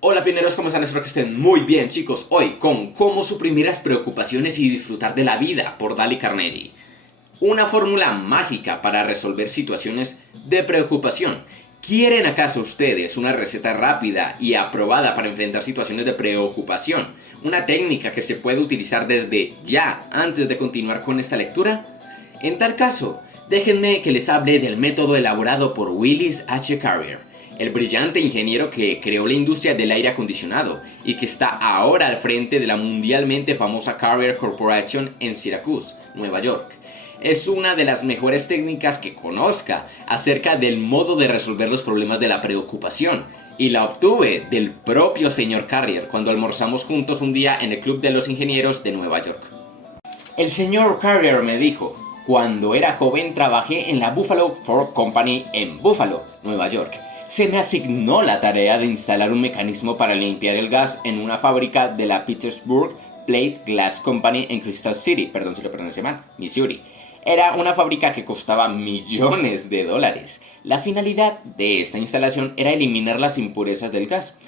Hola pioneros, ¿cómo están? Espero que estén muy bien, chicos. Hoy con Cómo suprimir las preocupaciones y disfrutar de la vida por Dale Carnegie. Una fórmula mágica para resolver situaciones de preocupación. ¿Quieren acaso ustedes una receta rápida y aprobada para enfrentar situaciones de preocupación? Una técnica que se puede utilizar desde ya antes de continuar con esta lectura. En tal caso, déjenme que les hable del método elaborado por Willis H. Carrier, el brillante ingeniero que creó la industria del aire acondicionado y que está ahora al frente de la mundialmente famosa Carrier Corporation en Syracuse, Nueva York. Es una de las mejores técnicas que conozca acerca del modo de resolver los problemas de la preocupación, y la obtuve del propio señor Carrier cuando almorzamos juntos un día en el Club de los Ingenieros de Nueva York. El señor Carrier me dijo: cuando era joven trabajé en la Buffalo Ford Company en Buffalo, Nueva York. Se me asignó la tarea de instalar un mecanismo para limpiar el gas en una fábrica de la Petersburg Plate Glass Company en Crystal City, perdón si lo pronuncié mal, Missouri. Era una fábrica que costaba millones de dólares. La finalidad de esta instalación era eliminar las impurezas del gas,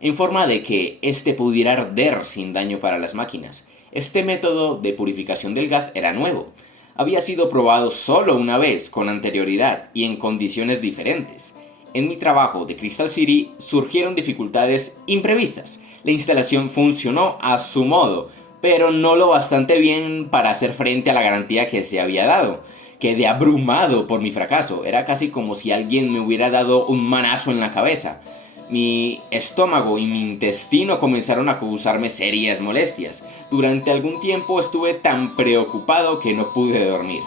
en forma de que éste pudiera arder sin daño para las máquinas. Este método de purificación del gas era nuevo. Había sido probado solo una vez con anterioridad y en condiciones diferentes. En mi trabajo de Crystal City surgieron dificultades imprevistas. La instalación funcionó a su modo, pero no lo bastante bien para hacer frente a la garantía que se había dado. Quedé abrumado por mi fracaso. Era casi como si alguien me hubiera dado un manazo en la cabeza. Mi estómago y mi intestino comenzaron a causarme serias molestias. Durante algún tiempo estuve tan preocupado que no pude dormir.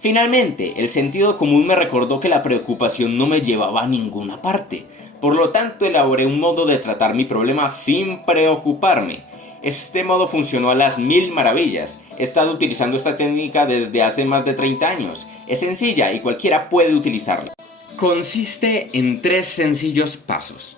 Finalmente, el sentido común me recordó que la preocupación no me llevaba a ninguna parte. Por lo tanto, elaboré un modo de tratar mi problema sin preocuparme. Este modo funcionó a las mil maravillas. He estado utilizando esta técnica desde hace más de 30 años. Es sencilla y cualquiera puede utilizarla. Consiste en 3 sencillos pasos.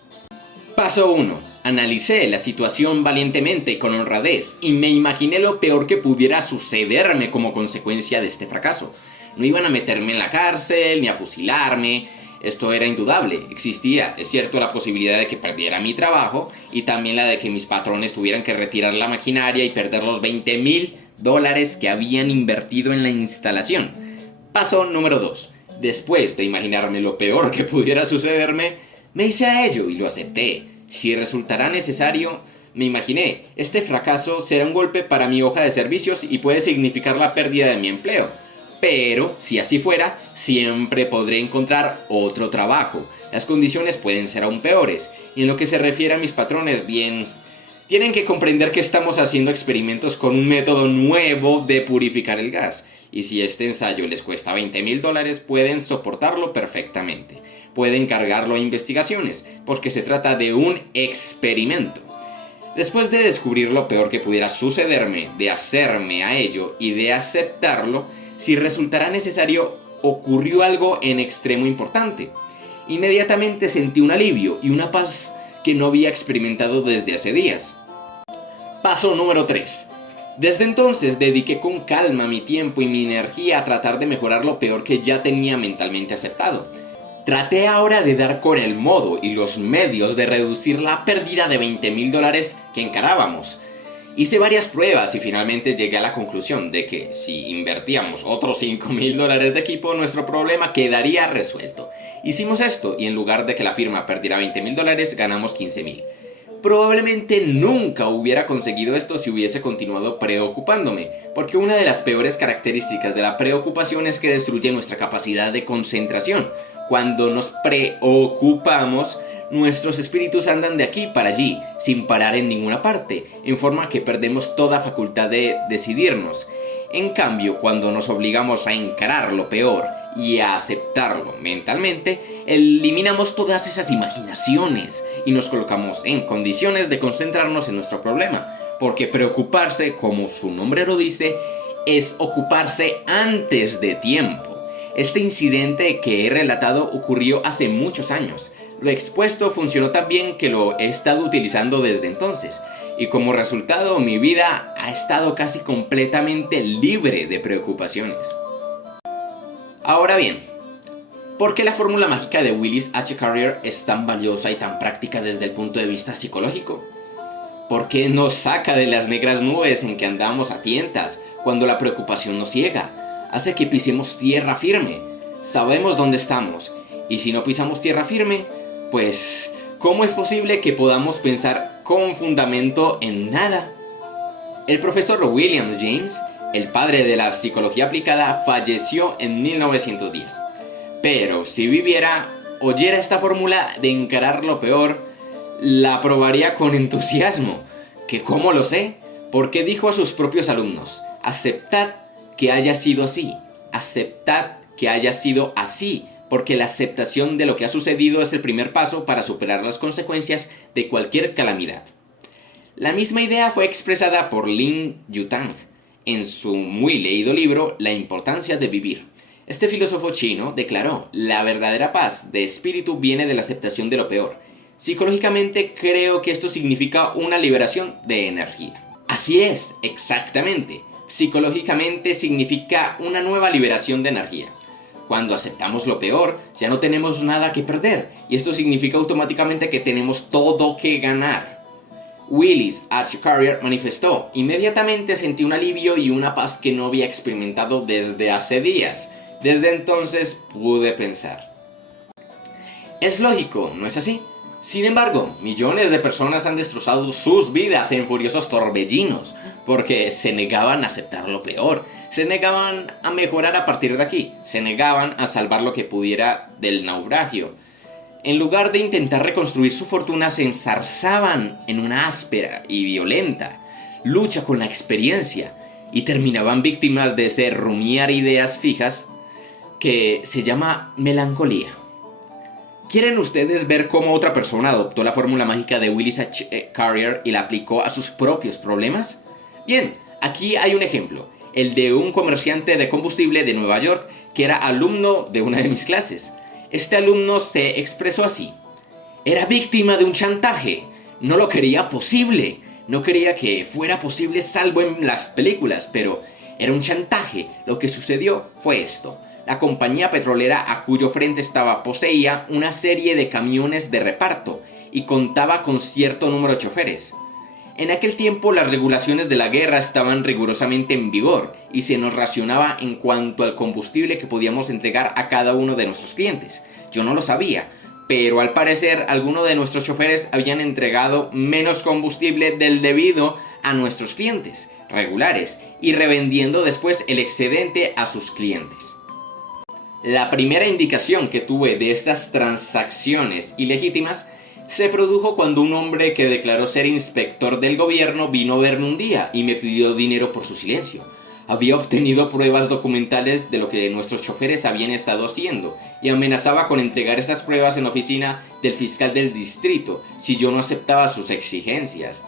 Paso 1. Analicé la situación valientemente y con honradez y me imaginé lo peor que pudiera sucederme como consecuencia de este fracaso. No iban a meterme en la cárcel ni a fusilarme. Esto era indudable. Existía, es cierto, la posibilidad de que perdiera mi trabajo y también la de que mis patrones tuvieran que retirar la maquinaria y perder los $20,000 que habían invertido en la instalación. Paso número 2. Después de imaginarme lo peor que pudiera sucederme, me hice a ello y lo acepté. Si resultará necesario, me imaginé, este fracaso será un golpe para mi hoja de servicios y puede significar la pérdida de mi empleo. Pero, si así fuera, siempre podré encontrar otro trabajo. Las condiciones pueden ser aún peores. Y en lo que se refiere a mis patrones, bien, tienen que comprender que estamos haciendo experimentos con un método nuevo de purificar el gas. Y si este ensayo les cuesta $20,000, pueden soportarlo perfectamente. Pueden cargarlo a investigaciones, porque se trata de un experimento. Después de descubrir lo peor que pudiera sucederme, de hacerme a ello y de aceptarlo, si resultará necesario, ocurrió algo en extremo importante. Inmediatamente sentí un alivio y una paz que no había experimentado desde hace días. Paso número 3. Desde entonces dediqué con calma mi tiempo y mi energía a tratar de mejorar lo peor que ya tenía mentalmente aceptado. Traté ahora de dar con el modo y los medios de reducir la pérdida de $20,000 que encarábamos. Hice varias pruebas y finalmente llegué a la conclusión de que si invertíamos otros $5,000 de equipo, nuestro problema quedaría resuelto. Hicimos esto y en lugar de que la firma perdiera $20,000, ganamos $15,000. Probablemente nunca hubiera conseguido esto si hubiese continuado preocupándome, porque una de las peores características de la preocupación es que destruye nuestra capacidad de concentración. Cuando nos preocupamos, nuestros espíritus andan de aquí para allí, sin parar en ninguna parte, en forma que perdemos toda facultad de decidirnos. En cambio, cuando nos obligamos a encarar lo peor y a aceptarlo mentalmente, eliminamos todas esas imaginaciones y nos colocamos en condiciones de concentrarnos en nuestro problema, porque preocuparse, como su nombre lo dice, es ocuparse antes de tiempo. Este incidente que he relatado ocurrió hace muchos años. Lo expuesto funcionó tan bien que lo he estado utilizando desde entonces, y como resultado mi vida ha estado casi completamente libre de preocupaciones. Ahora bien, ¿Por qué la fórmula mágica de Willis H. Carrier es tan valiosa y tan práctica desde el punto de vista psicológico? ¿Por qué nos saca de las negras nubes en que andamos a tientas cuando la preocupación nos ciega? Hace que pisemos tierra firme. Sabemos dónde estamos. Y si no pisamos tierra firme, pues, ¿cómo es posible que podamos pensar con fundamento en nada? El profesor William James, el padre de la psicología aplicada, falleció en 1910. Pero si oyera esta fórmula de encarar lo peor, la aprobaría con entusiasmo. ¿Que cómo lo sé? Porque dijo a sus propios alumnos: aceptad que haya sido así, aceptad que haya sido así, porque la aceptación de lo que ha sucedido es el primer paso para superar las consecuencias de cualquier calamidad. La misma idea fue expresada por Lin Yutang en su muy leído libro La importancia de vivir. Este filósofo chino declaró: la verdadera paz de espíritu viene de la aceptación de lo peor. Psicológicamente creo que esto significa una liberación de energía. Así es, exactamente. Psicológicamente significa una nueva liberación de energía. Cuando aceptamos lo peor, ya no tenemos nada que perder, y esto significa automáticamente que tenemos todo que ganar. Willis H. Carrier manifestó: inmediatamente sentí un alivio y una paz que no había experimentado desde hace días. Desde entonces pude pensar. Es lógico, ¿no es así? Sin embargo, millones de personas han destrozado sus vidas en furiosos torbellinos porque se negaban a aceptar lo peor, se negaban a mejorar a partir de aquí, se negaban a salvar lo que pudiera del naufragio. En lugar de intentar reconstruir su fortuna, se enzarzaban en una áspera y violenta lucha con la experiencia y terminaban víctimas de ese rumiar ideas fijas que se llama melancolía. ¿Quieren ustedes ver cómo otra persona adoptó la fórmula mágica de Willis H. Carrier y la aplicó a sus propios problemas? Bien, aquí hay un ejemplo, el de un comerciante de combustible de Nueva York que era alumno de una de mis clases. Este alumno se expresó así: era víctima de un chantaje, no lo creía posible, no creía que fuera posible salvo en las películas, pero era un chantaje. Lo que sucedió fue esto: la compañía petrolera a cuyo frente estaba poseía una serie de camiones de reparto y contaba con cierto número de choferes. En aquel tiempo las regulaciones de la guerra estaban rigurosamente en vigor y se nos racionaba en cuanto al combustible que podíamos entregar a cada uno de nuestros clientes. Yo no lo sabía, pero al parecer algunos de nuestros choferes habían entregado menos combustible del debido a nuestros clientes regulares y revendiendo después el excedente a sus clientes. La primera indicación que tuve de estas transacciones ilegítimas se produjo cuando un hombre que declaró ser inspector del gobierno vino a verme un día y me pidió dinero por su silencio. Había obtenido pruebas documentales de lo que nuestros choferes habían estado haciendo y amenazaba con entregar esas pruebas en la oficina del fiscal del distrito si yo no aceptaba sus exigencias.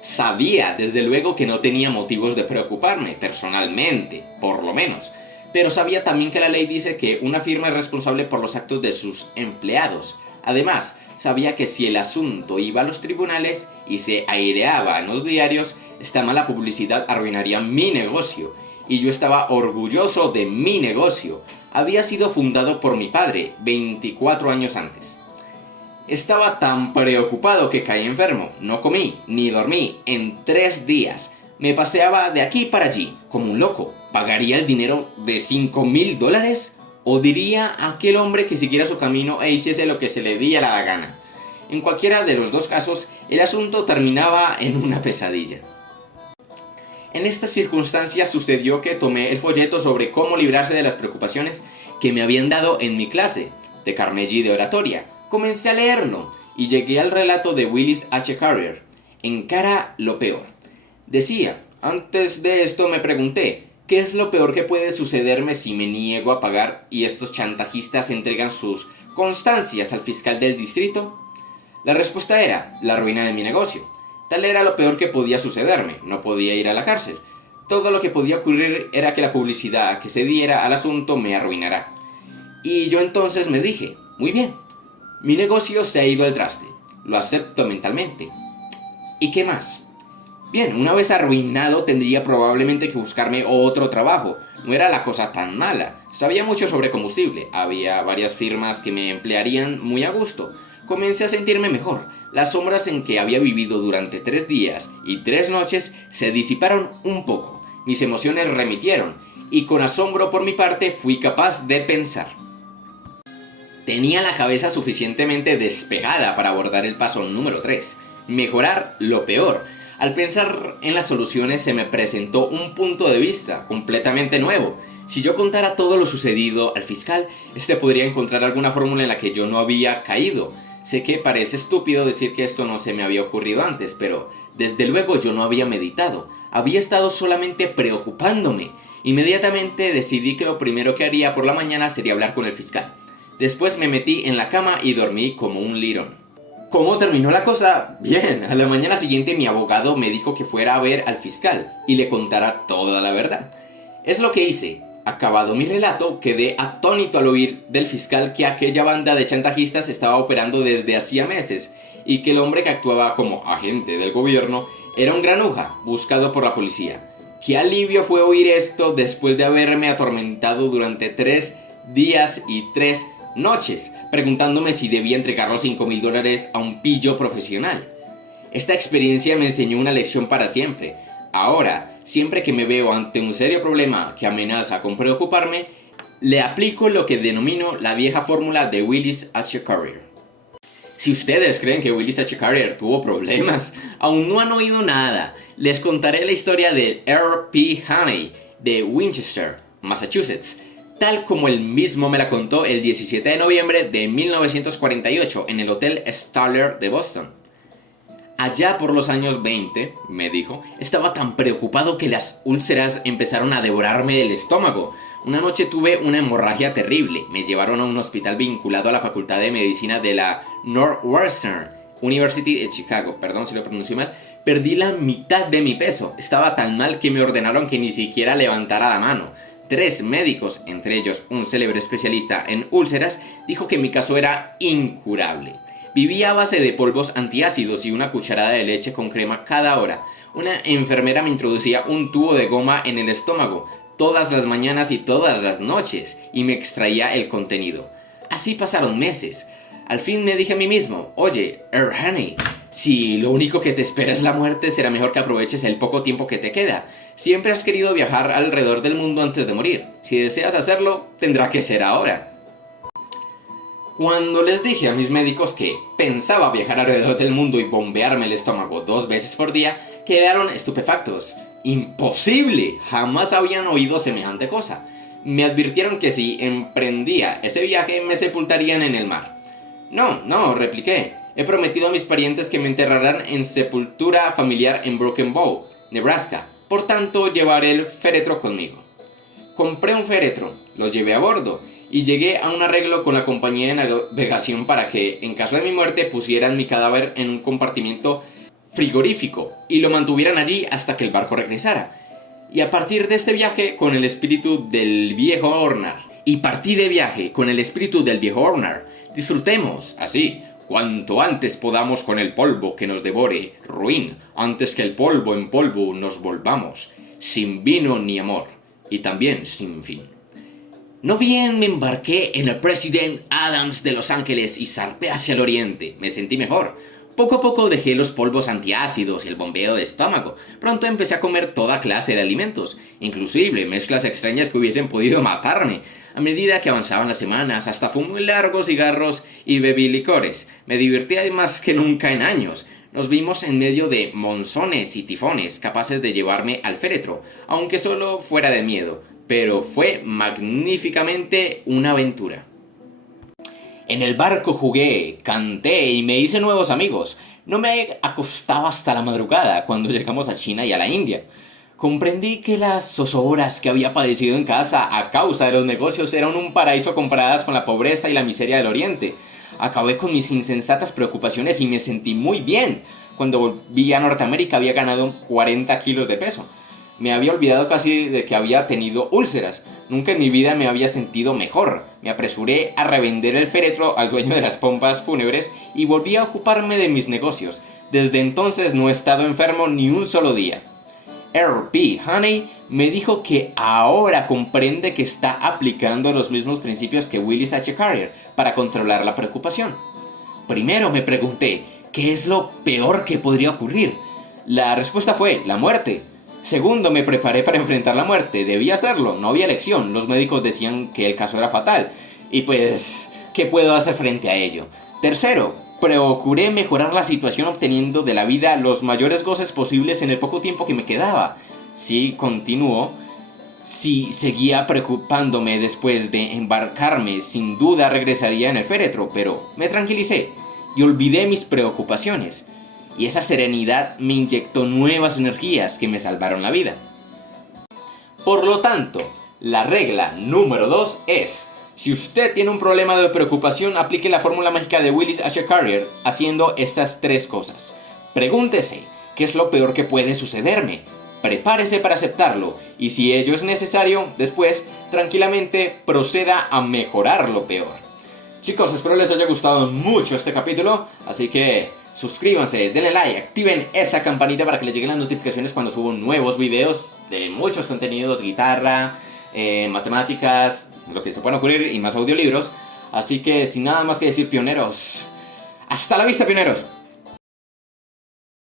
Sabía desde luego que no tenía motivos de preocuparme, personalmente, por lo menos. Pero sabía también que la ley dice que una firma es responsable por los actos de sus empleados. Además, sabía que si el asunto iba a los tribunales y se aireaba en los diarios, esta mala publicidad arruinaría mi negocio. Y yo estaba orgulloso de mi negocio. Había sido fundado por mi padre 24 años antes. Estaba tan preocupado que caí enfermo. No comí ni dormí en 3 días. Me paseaba de aquí para allí, como un loco. ¿Pagaría el dinero de $5,000? ¿O diría a aquel hombre que siguiera su camino e hiciese lo que se le diera la gana? En cualquiera de los dos casos, el asunto terminaba en una pesadilla. En estas circunstancias sucedió que tomé el folleto sobre cómo librarse de las preocupaciones que me habían dado en mi clase de Carnegie de oratoria. Comencé a leerlo y llegué al relato de Willis H. Carrier, Encara lo peor. Decía: antes de esto me pregunté, ¿qué es lo peor que puede sucederme si me niego a pagar y estos chantajistas entregan sus constancias al fiscal del distrito? La respuesta era la ruina de mi negocio. Tal era lo peor que podía sucederme. No podía ir a la cárcel. Todo lo que podía ocurrir era que la publicidad que se diera al asunto me arruinará. Y yo entonces me dije: muy bien, mi negocio se ha ido al traste. Lo acepto mentalmente. ¿Y qué más? Bien, una vez arruinado tendría probablemente que buscarme otro trabajo. No era la cosa tan mala. Sabía mucho sobre combustible. Había varias firmas que me emplearían muy a gusto. Comencé a sentirme mejor. Las sombras en que había vivido durante 3 días y 3 noches se disiparon un poco. Mis emociones remitieron y con asombro por mi parte fui capaz de pensar. Tenía la cabeza suficientemente despejada para abordar el paso número 3, mejorar lo peor. Al pensar en las soluciones se me presentó un punto de vista completamente nuevo. Si yo contara todo lo sucedido al fiscal, este podría encontrar alguna fórmula en la que yo no había caído. Sé que parece estúpido decir que esto no se me había ocurrido antes, pero desde luego yo no había meditado. Había estado solamente preocupándome. Inmediatamente decidí que lo primero que haría por la mañana sería hablar con el fiscal. Después me metí en la cama y dormí como un lirón. ¿Cómo terminó la cosa? Bien, a la mañana siguiente mi abogado me dijo que fuera a ver al fiscal y le contara toda la verdad. Es lo que hice. Acabado mi relato, quedé atónito al oír del fiscal que aquella banda de chantajistas estaba operando desde hacía meses y que el hombre que actuaba como agente del gobierno era un granuja buscado por la policía. Qué alivio fue oír esto después de haberme atormentado durante 3 días y 3 noches, preguntándome si debía entregar los $5,000 a un pillo profesional. Esta experiencia me enseñó una lección para siempre. Ahora, siempre que me veo ante un serio problema que amenaza con preocuparme, le aplico lo que denomino la vieja fórmula de Willis H. Carrier. Si ustedes creen que Willis H. Carrier tuvo problemas, aún no han oído nada. Les contaré la historia de R. P. Haney de Winchester, Massachusetts, tal como él mismo me la contó el 17 de noviembre de 1948 en el Hotel Statler de Boston. Allá por los años 20, me dijo, estaba tan preocupado que las úlceras empezaron a devorarme el estómago. Una noche tuve una hemorragia terrible. Me llevaron a un hospital vinculado a la Facultad de Medicina de la Northwestern University de Chicago. Perdón si lo pronuncio mal. Perdí la mitad de mi peso. Estaba tan mal que me ordenaron que ni siquiera levantara la mano. 3 médicos, entre ellos un célebre especialista en úlceras, dijo que mi caso era incurable. Vivía a base de polvos antiácidos y una cucharada de leche con crema cada hora. Una enfermera me introducía un tubo de goma en el estómago todas las mañanas y todas las noches y me extraía el contenido. Así pasaron meses. Al fin me dije a mí mismo, oye, Haney, si lo único que te espera es la muerte, será mejor que aproveches el poco tiempo que te queda. Siempre has querido viajar alrededor del mundo antes de morir. Si deseas hacerlo, tendrá que ser ahora. Cuando les dije a mis médicos que pensaba viajar alrededor del mundo y bombearme el estómago 2 veces por día, quedaron estupefactos. ¡Imposible! Jamás habían oído semejante cosa. Me advirtieron que si emprendía ese viaje me sepultarían en el mar. No, repliqué. He prometido a mis parientes que me enterrarán en sepultura familiar en Broken Bow, Nebraska. Por tanto, llevaré el féretro conmigo. Compré un féretro, lo llevé a bordo y llegué a un arreglo con la compañía de navegación para que, en caso de mi muerte, pusieran mi cadáver en un compartimiento frigorífico y lo mantuvieran allí hasta que el barco regresara. Y a partir de este viaje con el espíritu del viejo Hornar. Disfrutemos, así, cuanto antes podamos con el polvo que nos devore, ruin, antes que el polvo en polvo nos volvamos, sin vino ni amor, y también sin fin. No bien me embarqué en el President Adams de Los Ángeles y zarpé hacia el oriente, me sentí mejor. Poco a poco dejé los polvos antiácidos y el bombeo de estómago. Pronto empecé a comer toda clase de alimentos, inclusive mezclas extrañas que hubiesen podido matarme. A medida que avanzaban las semanas, hasta fumé largos cigarros y bebí licores. Me divertí más que nunca en años. Nos vimos en medio de monzones y tifones capaces de llevarme al féretro, aunque solo fuera de miedo, pero fue magníficamente una aventura. En el barco jugué, canté y me hice nuevos amigos. No me acostaba hasta la madrugada cuando llegamos a China y a la India. Comprendí que las zozobras que había padecido en casa a causa de los negocios eran un paraíso comparadas con la pobreza y la miseria del Oriente. Acabé con mis insensatas preocupaciones y me sentí muy bien. Cuando volví a Norteamérica había ganado 40 kilos de peso. Me había olvidado casi de que había tenido úlceras. Nunca en mi vida me había sentido mejor. Me apresuré a revender el féretro al dueño de las pompas fúnebres y volví a ocuparme de mis negocios. Desde entonces no he estado enfermo ni un solo día. Earl P. Honey me dijo que ahora comprende que está aplicando los mismos principios que Willis H. Carrier para controlar la preocupación. Primero me pregunté, ¿qué es lo peor que podría ocurrir? La respuesta fue, la muerte. Segundo, me preparé para enfrentar la muerte. Debía hacerlo, no había elección. Los médicos decían que el caso era fatal. Y pues, ¿qué puedo hacer frente a ello? Tercero, procuré mejorar la situación obteniendo de la vida los mayores goces posibles en el poco tiempo que me quedaba. Sí, continuó. Si seguía preocupándome después de embarcarme, sin duda regresaría en el féretro, pero me tranquilicé y olvidé mis preocupaciones. Y esa serenidad me inyectó nuevas energías que me salvaron la vida. Por lo tanto, la regla número 2 es: si usted tiene un problema de preocupación, aplique la fórmula mágica de Willis H. Carrier haciendo estas 3 cosas. Pregúntese, ¿qué es lo peor que puede sucederme? Prepárese para aceptarlo, y si ello es necesario, después, tranquilamente, proceda a mejorar lo peor. Chicos, espero les haya gustado mucho este capítulo, así que suscríbanse, denle like, activen esa campanita para que les lleguen las notificaciones cuando subo nuevos videos de muchos contenidos, guitarra, matemáticas, lo que se pueda ocurrir y más audiolibros. Así que sin nada más que decir, pioneros, ¡hasta la vista, pioneros!